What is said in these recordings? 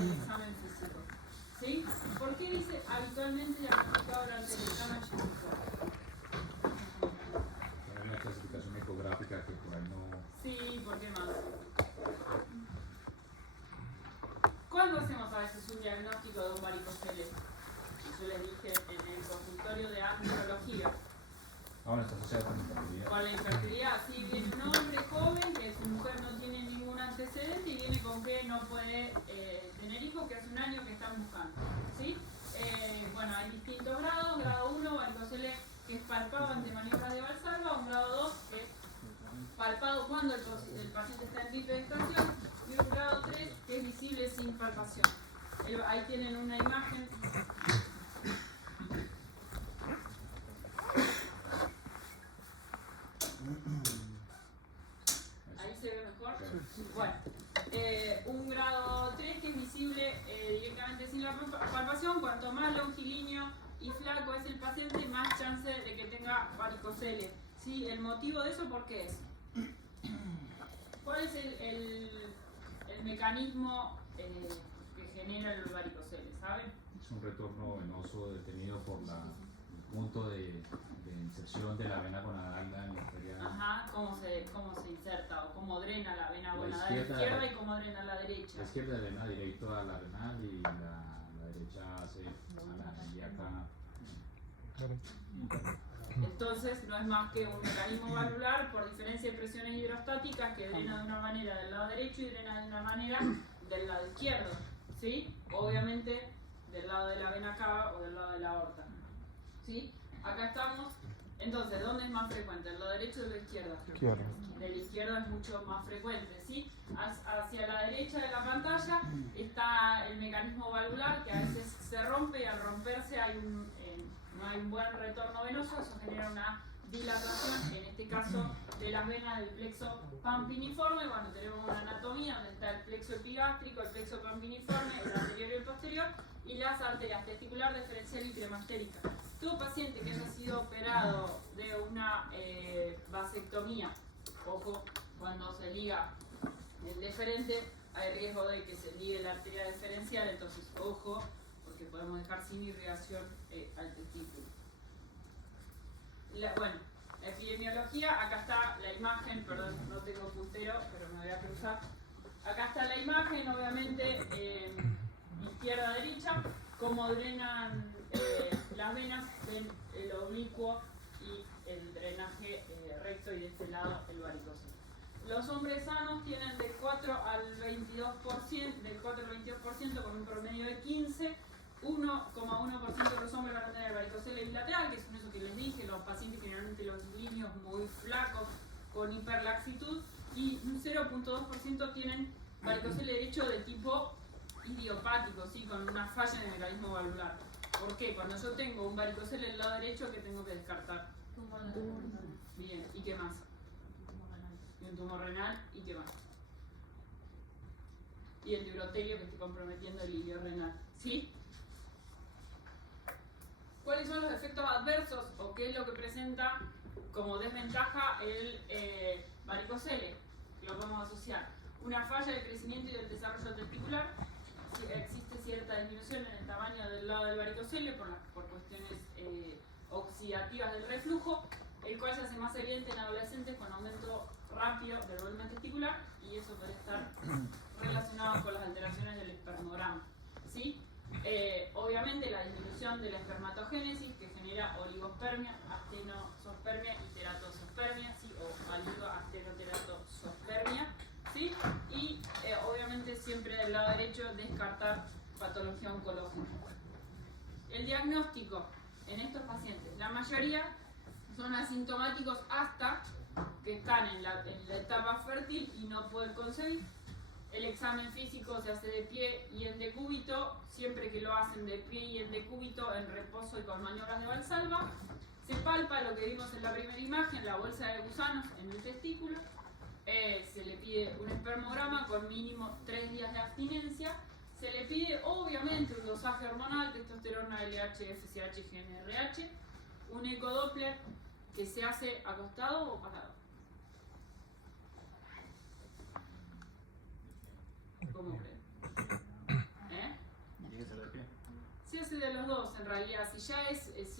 el examen físico. ¿Sí? ¿Por qué dice habitualmente diagnosticado durante el examen físico? Hay una clasificación ecográfica que por ahí no... Sí, ¿por qué más? ¿Cuándo hacemos a veces un diagnóstico de un varicocele? Yo les dije en el consultorio de andrología. Ahora está asociado con infertilidad. Con la infertilidad, sí, viene un hombre joven que su mujer no tiene ningún antecedente y viene con que no puede tener hijos, que hace un año que están buscando. ¿Sí? Bueno, hay distintos grados. Grado 1, varicocele que es palpado ante maniobras de Valsalva. Un grado 2 es palpado cuando el paciente está en hiperestación. Y un grado 3 que es visible sin palpación. Ahí tienen una imagen. Ahí se ve mejor. Bueno, un grado 3 que es visible directamente sin la palpación. Cuanto más longilíneo y flaco es el paciente, más chance de que tenga varicocele. ¿Sí? ¿El motivo de eso por qué es? ¿Cuál es el mecanismo que genera el varicocele? ¿Saben? Es un retorno venoso detenido por el punto de inserción de la vena gonadal en la arteria. Ajá, ¿cómo se inserta o cómo drena la vena gonadal izquierda, izquierda y cómo drena la derecha? La izquierda drena directo a la renal y la derecha hace a la ilíaca. Entonces no es más que un mecanismo valvular por diferencia de presiones hidrostáticas que drena de una manera del lado derecho y drena de una manera del lado izquierdo, ¿sí? Obviamente del lado de la vena cava o del lado de la aorta, ¿sí? Acá estamos. Entonces, ¿dónde es más frecuente? ¿El lado derecho o de la izquierda? Izquierda. De la izquierda es mucho más frecuente, ¿sí? Hacia la derecha de la pantalla está el mecanismo valvular que a veces se rompe y al romperse no hay un buen retorno venoso, eso genera una dilatación, en este caso de las venas del plexo pampiniforme. Bueno, tenemos una anatomía donde está el plexo epigástrico, el plexo pampiniforme, el anterior y el posterior, y las arterias testicular, deferencial y cremastérica. Todo paciente que haya sido operado de una vasectomía, ojo, cuando se liga el deferente, hay riesgo de que se ligue la arteria deferencial, entonces ojo, porque podemos dejar sin irrigación al testículo. Bueno, epidemiología, acá está la imagen, perdón, no tengo puntero, pero me voy a cruzar. Acá está la imagen, obviamente, izquierda-derecha, cómo drenan las venas, ven el oblicuo y el drenaje recto y de este lado el varicocele. Los hombres sanos tienen del 4 al 22% con un promedio de 15. 1,1% de los hombres van a tener varicocele bilateral, que es eso que les dije, los pacientes generalmente los líneos muy flacos con hiperlaxitud, y un 0,2% tienen varicocele derecho de tipo idiopático, ¿sí? Con una falla en el mecanismo valvular. ¿Por qué? Cuando yo tengo un varicocele del lado derecho, ¿qué tengo que descartar? Bien, ¿y qué más? Y un tumor renal, ¿y qué más? Y el urotelio que esté comprometiendo el hilio renal, ¿sí? ¿Cuáles son los efectos adversos o qué es lo que presenta como desventaja el varicocele? Lo podemos asociar. Una falla del crecimiento y del desarrollo testicular. Existe cierta disminución en el tamaño del lado del varicocele por cuestiones oxidativas del reflujo, el cual se hace más evidente en adolescentes con aumento rápido del volumen testicular, y eso puede estar relacionado con las alteraciones del espermograma, ¿sí? Obviamente la disminución de la espermatogénesis que genera oligospermia, astenosospermia y teratosospermia, ¿sí? O oligoastenoteratosospermia, ¿sí? Y obviamente siempre del lado derecho descartar patología oncológica. El diagnóstico en estos pacientes, la mayoría son asintomáticos hasta que están en la etapa fértil y no pueden concebir. El examen físico se hace de pie y en decúbito, siempre que lo hacen de pie y en decúbito, en reposo y con maniobras de Valsalva. Se palpa lo que vimos en la primera imagen, la bolsa de gusanos en el testículo. Se le pide un espermograma con mínimo 3 días de abstinencia. Se le pide obviamente un dosaje hormonal, testosterona, LH, FSH y GnRH. Un ecodoppler que se hace acostado o parado. ¿Cómo creen? sí. de los dos, en realidad, si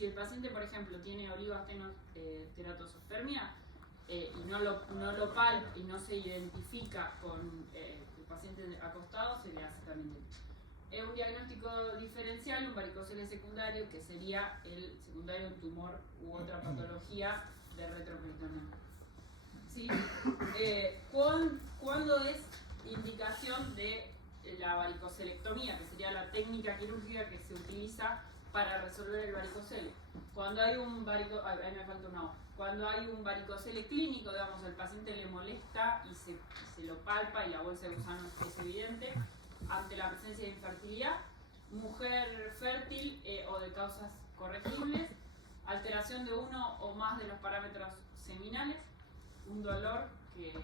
el paciente, por ejemplo, tiene oligosterotoospermia y no lo palpa y no se identifica con el paciente acostado, se le hace también. Es un diagnóstico diferencial, un varicocele secundario, que sería el secundario de un tumor u otra patología de retroperitoneal. ¿Sí? ¿Cuándo es indicación de la varicocelectomía, que sería la técnica quirúrgica que se utiliza para resolver el varicocele? Cuando hay un Cuando hay un varicocele clínico, digamos, el paciente le molesta y se lo palpa y la bolsa de gusano es evidente, ante la presencia de infertilidad, mujer fértil o de causas corregibles, alteración de uno o más de los parámetros seminales, un dolor que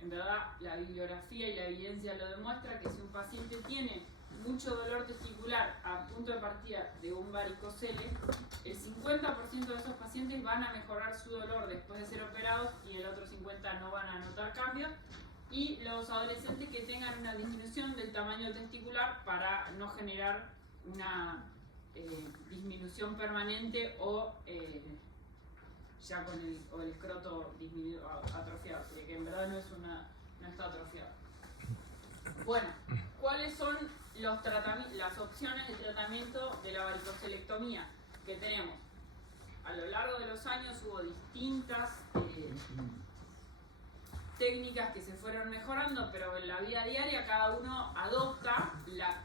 en verdad la bibliografía y la evidencia lo demuestra, que si un paciente tiene mucho dolor testicular a punto de partida de un varicocele, el 50% de esos pacientes van a mejorar su dolor después de ser operados y el otro 50% no van a notar cambios. Y los adolescentes que tengan una disminución del tamaño testicular para no generar una disminución permanente o ya con el escroto disminuido, atrofiado, porque en verdad no está atrofiado. Bueno, ¿cuáles son las opciones de tratamiento de la varicocelectomía que tenemos? A lo largo de los años hubo distintas técnicas que se fueron mejorando, pero en la vida diaria cada uno adopta la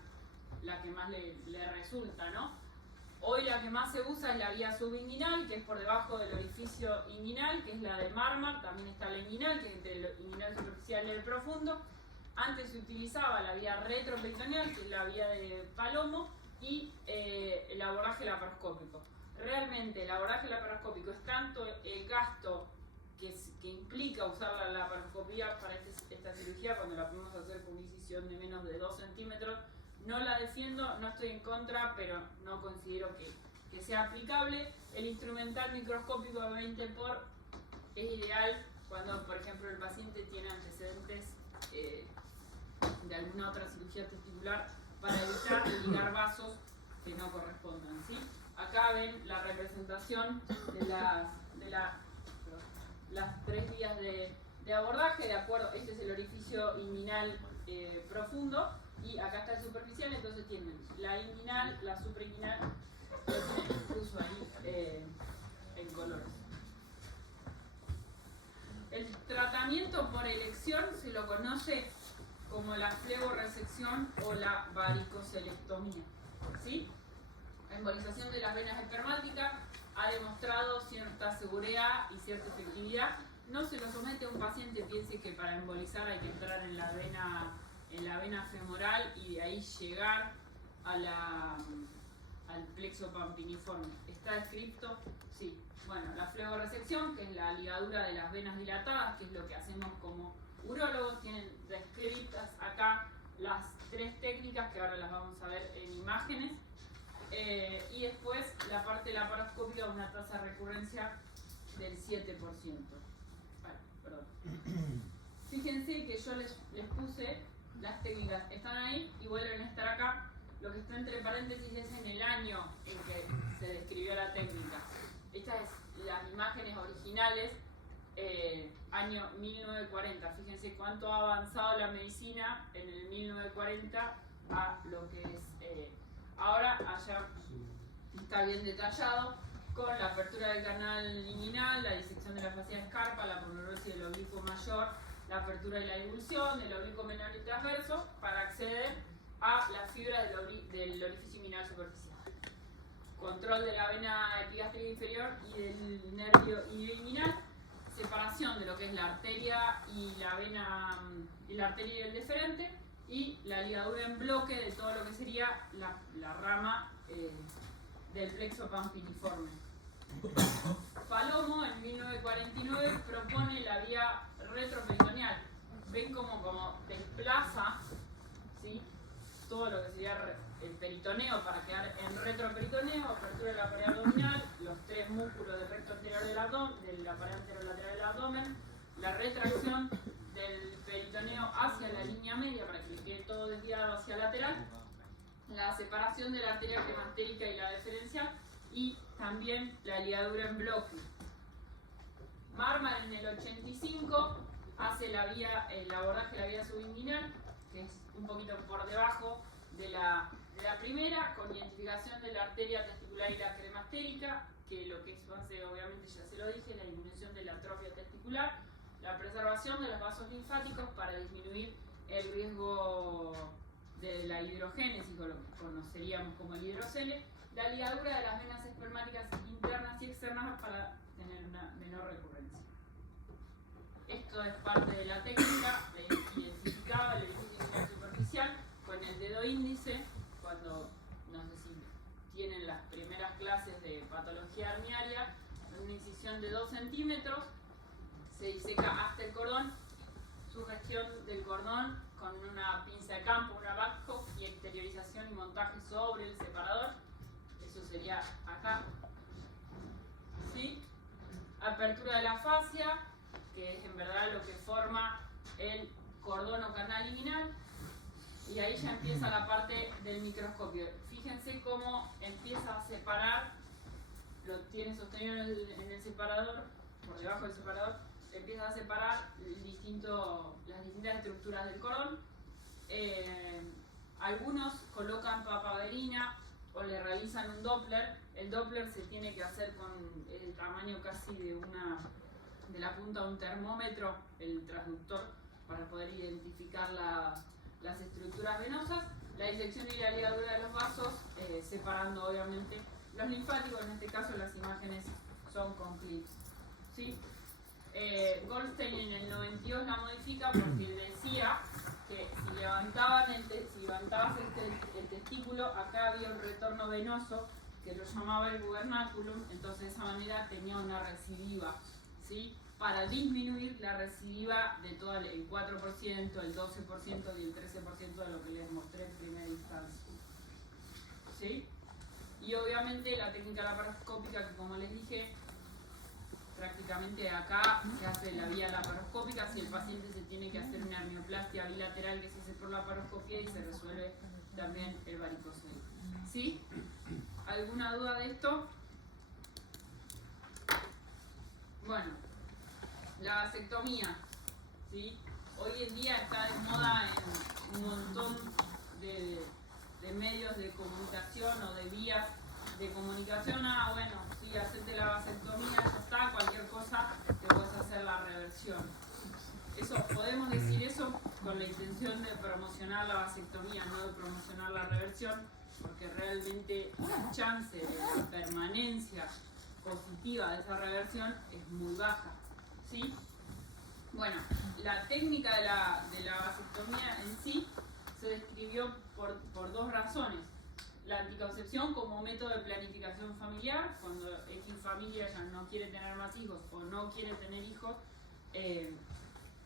que más le resulta, ¿no? Hoy la que más se usa es la vía subinguinal, que es por debajo del orificio inguinal, que es la de Marmar. También está la inguinal, que es entre el inguinal superficial y el profundo. Antes se utilizaba la vía retroperitoneal, que es la vía de Palomo, y el abordaje laparoscópico. Realmente el abordaje laparoscópico es tanto el gasto que implica usar la laparoscopía para esta cirugía, cuando la podemos hacer con una incisión de menos de 2 centímetros. No la defiendo, no estoy en contra, pero no considero que sea aplicable. El instrumental microscópico de 20 por es ideal cuando, por ejemplo, el paciente tiene antecedentes de alguna otra cirugía testicular para evitar ligar vasos que no correspondan, ¿sí? Acá ven la representación de las 3 vías de abordaje, de acuerdo. Este es el orificio inguinal profundo. Y acá está el superficial, entonces tienen la inguinal, la suprainguinal, lo tienen incluso ahí en colores. El tratamiento por elección se lo conoce como la fleboresección o la varicocelectomía, ¿sí? La embolización de las venas espermáticas ha demostrado cierta seguridad y cierta efectividad. No se lo somete a un paciente, piense que para embolizar hay que entrar en la vena femoral y de ahí llegar al plexo pampiniforme. ¿Está descrito? Sí. Bueno, la fleboresección, que es la ligadura de las venas dilatadas, que es lo que hacemos como urólogos, tienen descritas acá las 3 técnicas que ahora las vamos a ver en imágenes. Y después la parte laparoscópica, una tasa de recurrencia del 7%. Vale, perdón. Fíjense que yo les puse las técnicas, están ahí y vuelven a estar acá. Lo que está entre paréntesis es en el año en que se describió la técnica. Estas son las imágenes originales, año 1940. Fíjense cuánto ha avanzado la medicina en el 1940 a lo que es ahora. Allá está bien detallado, con la apertura del canal inguinal, la disección de la fascia de escarpa, la poneurosis del oblicuo mayor, la apertura y la divulsión del oblicuo menor y transverso para acceder a la fibra del orificio inguinal superficial. Control de la vena epigástrica inferior y del nervio inguinal, separación de lo que es la arteria y la vena y la arteria y el deferente, y la ligadura en bloque de todo lo que sería la rama del plexo pampiniforme. Palomo en 1949 propone la vía retroperitoneal. Ven como desplaza, ¿sí?, todo lo que sería el peritoneo para quedar en retroperitoneo, apertura de la pared abdominal, los 3 músculos del recto anterior del abdomen, de la pared anterolateral del abdomen, la retracción del peritoneo hacia la línea media para que quede todo desviado hacia lateral, la separación de la arteria cremastérica y la deferencial, y también la ligadura en bloque. Marmar en el 85 hace el abordaje de la vía subinguinal, que es un poquito por debajo de la primera, con identificación de la arteria testicular y la cremastérica, que lo que eso hace, obviamente ya se lo dije, la disminución de la atrofia testicular, la preservación de los vasos linfáticos para disminuir el riesgo de la hidrogénesis, o lo que conoceríamos como el hidrocele, la ligadura de las venas espermáticas internas y externas para tener una menor recurrencia. Esto es parte de la técnica de identificar el orificio superficial con el dedo índice, cuando, no sé si tienen las primeras clases de patología herniaria, una incisión de 2 centímetros, se diseca hasta el cordón, sugestión del cordón con una pinza de campo, una backhook, y exteriorización y montaje sobre el separador. Eso sería acá. ¿Sí? Apertura de la fascia, que es en verdad lo que forma el cordón o canal inguinal, y ahí ya empieza la parte del microscopio. Fíjense cómo empieza a separar, lo tiene sostenido en el separador, por debajo del separador, empieza a separar las distintas estructuras del cordón. Algunos colocan papaverina o le realizan un Doppler. El Doppler se tiene que hacer con el tamaño casi de la punta de un termómetro, el transductor, para poder identificar las estructuras venosas. La disección y la ligadura de los vasos, separando obviamente los linfáticos. En este caso las imágenes son con clips. ¿Sí? Goldstein en el 92 la modifica porque decía que si levantabas el testículo, acá había un retorno venoso que lo llamaba el gubernaculum, entonces de esa manera tenía una recidiva, ¿sí? Para disminuir la recidiva de todo el 4%, el 12% y el 13% de lo que les mostré en primera instancia. ¿Sí? Y obviamente la técnica laparoscópica, que como les dije, prácticamente acá se hace la vía laparoscópica si el paciente se tiene que hacer una hernioplastia bilateral, que se hace por laparoscopía, y se resuelve también el varicocele. ¿Sí? ¿Alguna duda de esto? Bueno, la vasectomía, ¿sí? Hoy en día está de moda en un montón de medios de comunicación o de vías de comunicación. Bueno, sí, hacerte la vasectomía, ya está, cualquier cosa te puedes hacer la reversión. Eso, podemos decir eso con la intención de promocionar la vasectomía, no de promocionar la reversión, porque realmente la chance de la permanencia positiva de esa reversión es muy baja. ¿Sí? Bueno, la técnica de la vasectomía en sí se describió por dos razones. La anticoncepción como método de planificación familiar, cuando X familia ya no quiere tener más hijos o no quiere tener hijos,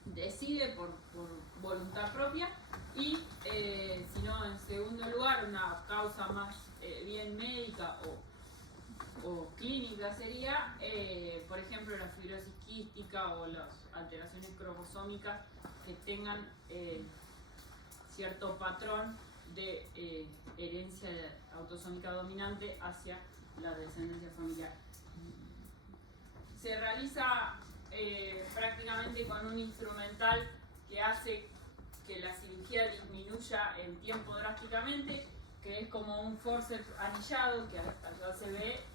decide por voluntad propia, y si no, en segundo lugar, una causa más bien médica o clínica sería, por ejemplo, la fibrosis quística o las alteraciones cromosómicas que tengan cierto patrón de herencia autosómica dominante hacia la descendencia familiar. Se realiza prácticamente con un instrumental que hace que la cirugía disminuya en tiempo drásticamente, que es como un forceps anillado, que allá se ve,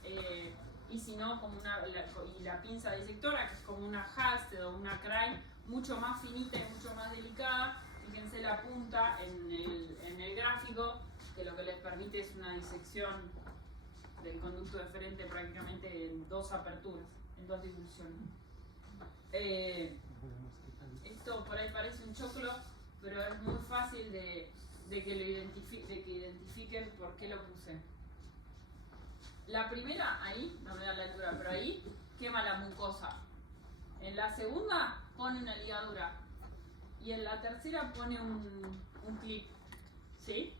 y si no, como la pinza disectora, que es como una Halsted o una Crane, mucho más finita y mucho más delicada. Fíjense la punta en el gráfico, que lo que les permite es una disección del conducto deferente prácticamente en 2 aperturas, en 2 disoluciones. Esto por ahí parece un choclo, pero es muy fácil de que identifiquen por qué lo puse. La primera, ahí, no me da la altura, pero ahí quema la mucosa. En la segunda pone una ligadura. Y en la tercera pone un clip. ¿Sí?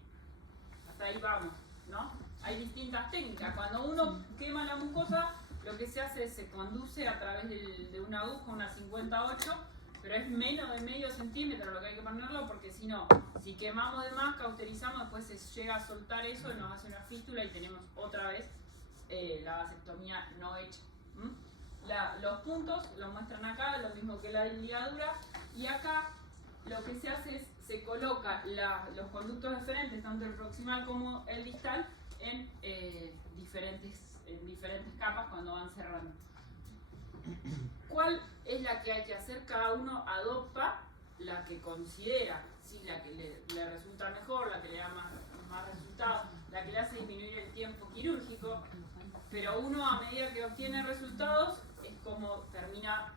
Hasta ahí vamos, ¿no? Hay distintas técnicas. Cuando uno quema la mucosa, lo que se hace es se conduce a través de una aguja, una 58, pero es menos de medio centímetro lo que hay que ponerlo, porque si no, si quemamos de más, cauterizamos, después se llega a soltar eso, nos hace una fístula y tenemos otra vez la vasectomía no hecha. Los puntos lo muestran acá, lo mismo que la ligadura, y acá lo que se hace es se coloca los conductos deferentes, tanto el proximal como el distal, en diferentes capas cuando van cerrando. ¿Cuál es la que hay que hacer? Cada uno adopta la que considera, ¿sí? La que le resulta mejor, la que le da más resultados, la que le hace disminuir el tiempo quirúrgico, pero uno a medida que obtiene resultados es como termina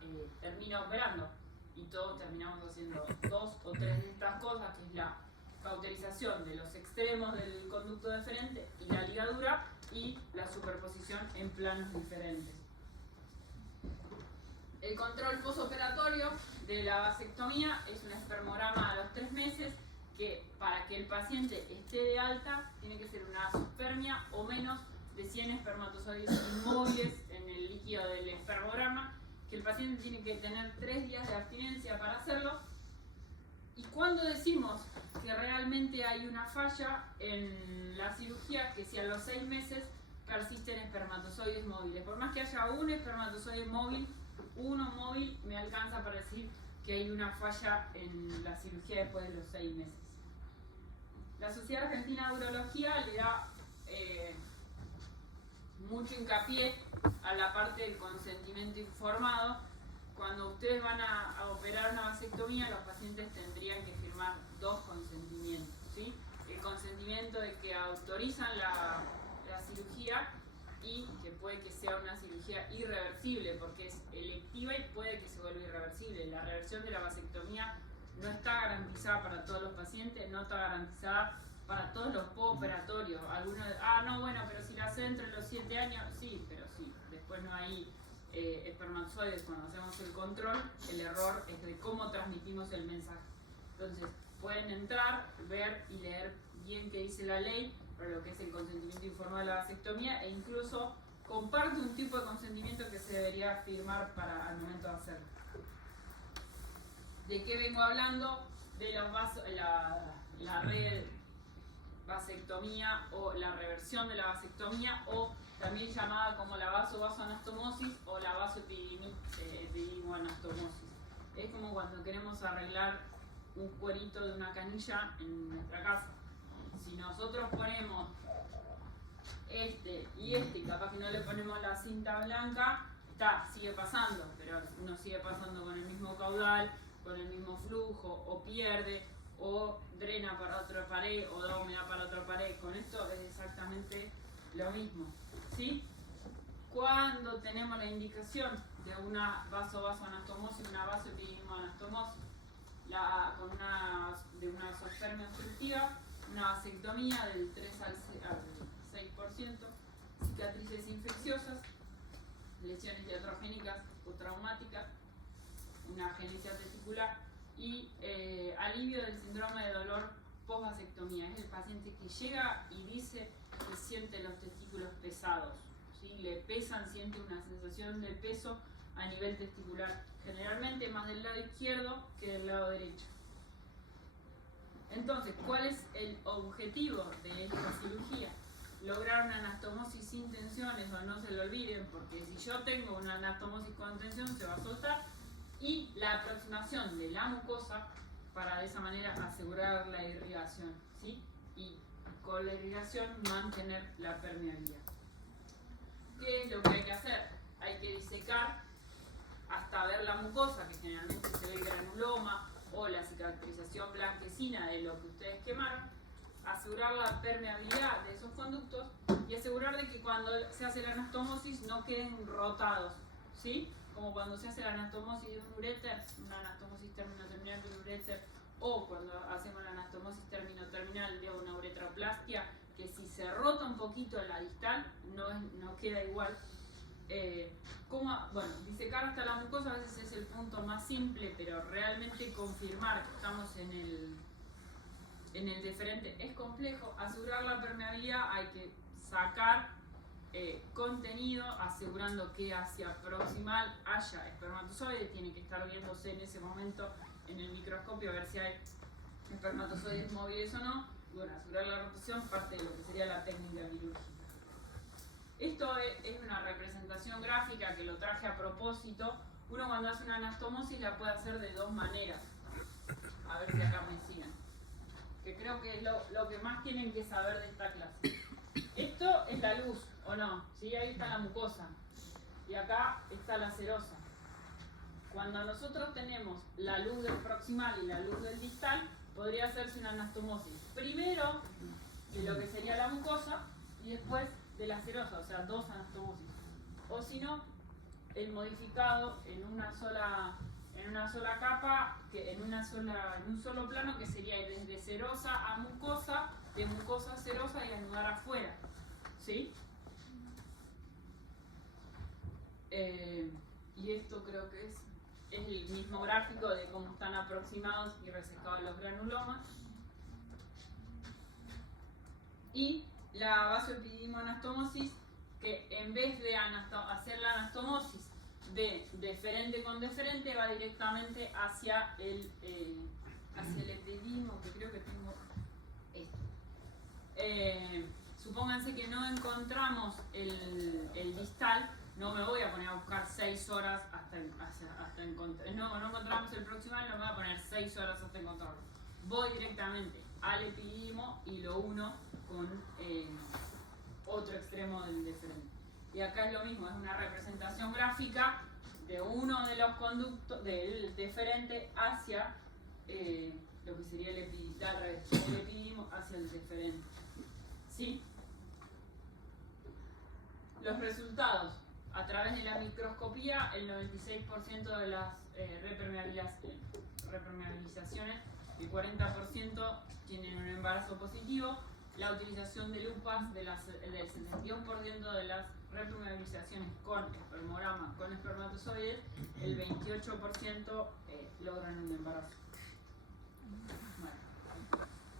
operando, y todos terminamos haciendo 2 o 3 de estas cosas, que es la cauterización de los extremos del conducto deferente y la ligadura, y la superposición en planos diferentes. El control posoperatorio de la vasectomía es un espermograma a los 3 meses, que para que el paciente esté de alta tiene que ser una azoospermia o menos de 100 espermatozoides inmóviles en el líquido del espermograma, que el paciente tiene que tener 3 días de abstinencia para hacerlo. Y cuando decimos que realmente hay una falla en la cirugía, que si a los 6 meses persisten espermatozoides móviles, por más que haya un espermatozoide móvil, uno móvil, me alcanza para decir que hay una falla en la cirugía después de los 6 meses. La Sociedad Argentina de Urología le da mucho hincapié a la parte del consentimiento informado. Cuando ustedes van a operar una vasectomía, los pacientes tendrían que firmar 2 consentimientos, ¿sí? El consentimiento de que autorizan la cirugía, y que puede que sea una cirugía irreversible, porque es electiva y puede que se vuelva irreversible. La reversión de la vasectomía no está garantizada para todos los pacientes, no está garantizada para todos los postoperatorios. Algunos, no, bueno, pero si la hace entre los 7 años, sí, pero sí, después no hay espermatozoides cuando hacemos el control. El error es de cómo transmitimos el mensaje. Entonces, pueden entrar, ver y leer bien qué dice la ley para lo que es el consentimiento informado de la vasectomía, e incluso comparte un tipo de consentimiento que se debería firmar para al momento de hacerlo. ¿De qué vengo hablando? De los la vasectomía o la reversión de la vasectomía, o también llamada como la vasoanastomosis o la vasoepidimoanastomosis. Es como cuando queremos arreglar un cuerito de una canilla en nuestra casa. Si nosotros ponemos y capaz que no le ponemos la cinta blanca, sigue pasando, pero uno sigue pasando con el mismo caudal, con el mismo flujo, o pierde, o drena para otra pared, o da humedad para otra pared. Con esto es exactamente lo mismo, ¿sí? Cuando tenemos la indicación de una vasoanastomosis, una vasoepidimoanastomosis, de una azoospermia obstructiva, una vasectomía del 3 al 6%, cicatrices infecciosas, lesiones iatrogénicas o traumáticas, una agenesia testicular y alivio del síndrome de dolor post-vasectomía. Es el paciente que llega y dice que siente los testículos pesados, ¿sí? Le pesan, siente una sensación de peso a nivel testicular, generalmente más del lado izquierdo que del lado derecho. Entonces, ¿cuál es el objetivo de esta cirugía? Lograr una anastomosis sin tensiones, o no se lo olviden, porque si yo tengo una anastomosis con tensión se va a soltar, y la aproximación de la mucosa para de esa manera asegurar la irrigación, ¿sí? Y con la irrigación mantener la permeabilidad. ¿Qué es lo que hay que hacer? Hay que disecar hasta ver la mucosa, que generalmente se ve el granuloma o la cicatrización blanquecina de lo que ustedes quemaron, asegurar la permeabilidad de esos conductos y asegurar de que cuando se hace la anastomosis no queden rotados, ¿sí? Como cuando se hace la anastomosis de un uréter, una anastomosis termino-terminal de un uréter, o cuando hacemos la anastomosis termino-terminal de una uretroplastia, que si se rota un poquito la distal no queda igual. Disecar hasta la mucosa a veces es el punto más simple, pero realmente confirmar que estamos en el deferente es complejo. Asegurar la permeabilidad, hay que sacar contenido, asegurando que hacia proximal haya espermatozoides. Tiene que estar viéndose en ese momento en el microscopio a ver si hay espermatozoides móviles o no. Y bueno, asegurar la rotación, parte de lo que sería la técnica quirúrgica. Esto es una representación gráfica que lo traje a propósito. Uno cuando hace una anastomosis la puede hacer de dos maneras. A ver si acá me siguen. Que creo que es lo que más tienen que saber de esta clase. Esto es la luz, ¿o no? ¿Sí? Ahí está la mucosa. Y acá está la serosa. Cuando nosotros tenemos la luz del proximal y la luz del distal, podría hacerse una anastomosis. Primero de lo que sería la mucosa y después de la serosa, o sea, dos anastomosis. O si no, el modificado en una sola capa, en un solo plano, que sería desde serosa a mucosa, de mucosa a serosa y anudar afuera. ¿Sí? Y esto creo que es el mismo gráfico de cómo están aproximados y resecados los granulomas. Y la vasoepidimoanastomosis, que en vez de hacer la anastomosis de deferente con deferente, va directamente hacia el epidimo, que creo que tengo esto. Supónganse que no encontramos el distal, no me voy a poner a buscar 6 horas hasta encontrar. No encontramos el proximal, no me voy a poner 6 horas hasta encontrarlo. Voy directamente al epidimo y lo uno con otro extremo del deferente. Y acá es lo mismo, es una representación gráfica de uno de los conductos del deferente hacia lo que sería el epidistal, el epidimo hacia el deferente. ¿Sí? Los resultados. A través de la microscopía, el 96% de las repermeabilizaciones, el 40% tienen un embarazo positivo. La utilización de lupas del 72% de las repermeabilizaciones con espermograma, con espermatozoides, el 28% logran un embarazo.